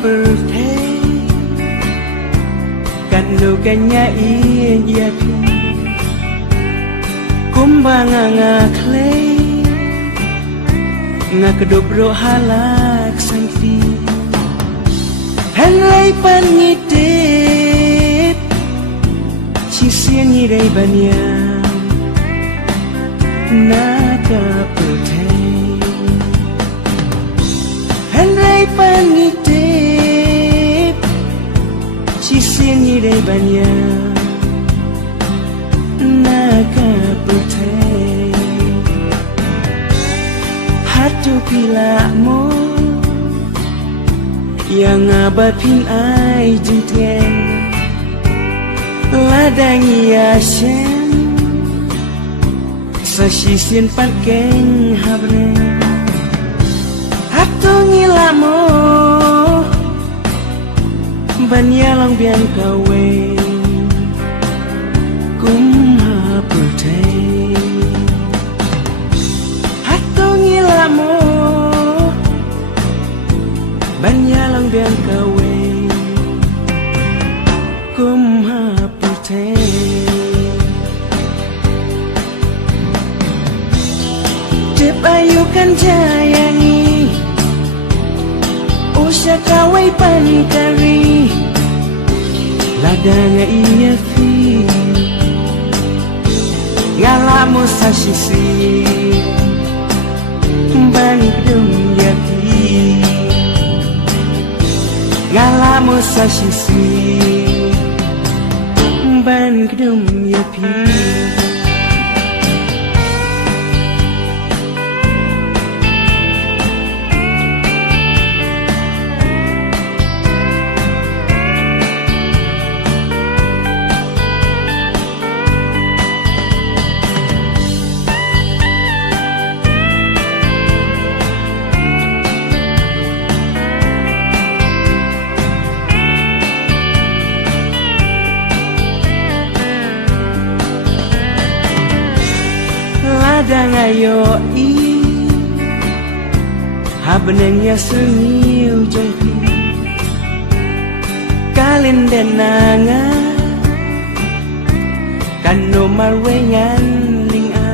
birthday kan lo kanya iya pi kumbanga ngaklay ngakedobro halak santi hanlay pangitip sisian nyiray banya naka birthday hanlay pangitip sisian nyiray banya naka birthday hatu pila mo yang abapin ay jintien ladang yasen sa sisian pankeng habre hatu ngila mo banyalang biang kawe kumha birthday hatu ngila mo banyalang biang kawe kumha birthday Dip ayu kan jayangi usya kawai pankari ladanga iya fi ngalamu sa sisi ban gedung ya fi ngalamu sa sisi ban gedung ya fi ladang ayo i habenengnya sengiu jongpi kalin denanga kano marwengan linga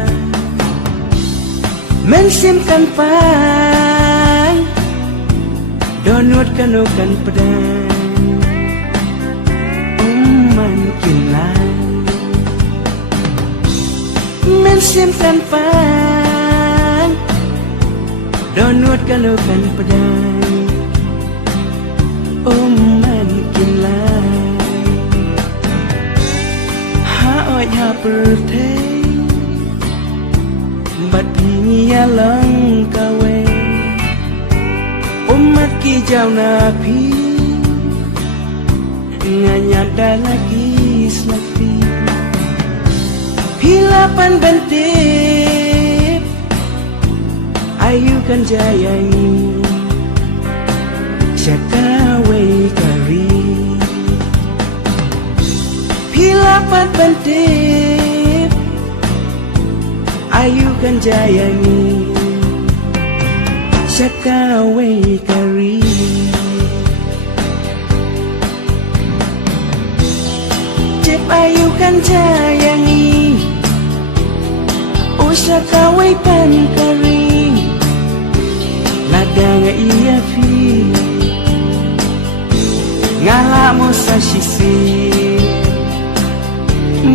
mensimkan pan donut kano kan pedang man kilan mensimpan pan donut kalau kan pedang man kinlay haoy ha birthday bat pinya lang kawe umat ki jau napi nganyada lagi selati hilapan bentip ayu kan jayangi syakawe kari hilapan bentip ayu kan jayangi syakawe kari Cep ayu kan jayangi usya kawai pankari ladang iya fi ngalamu sa sisi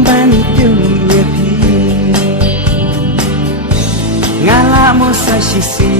bantum ya fi ngalamu sa sisi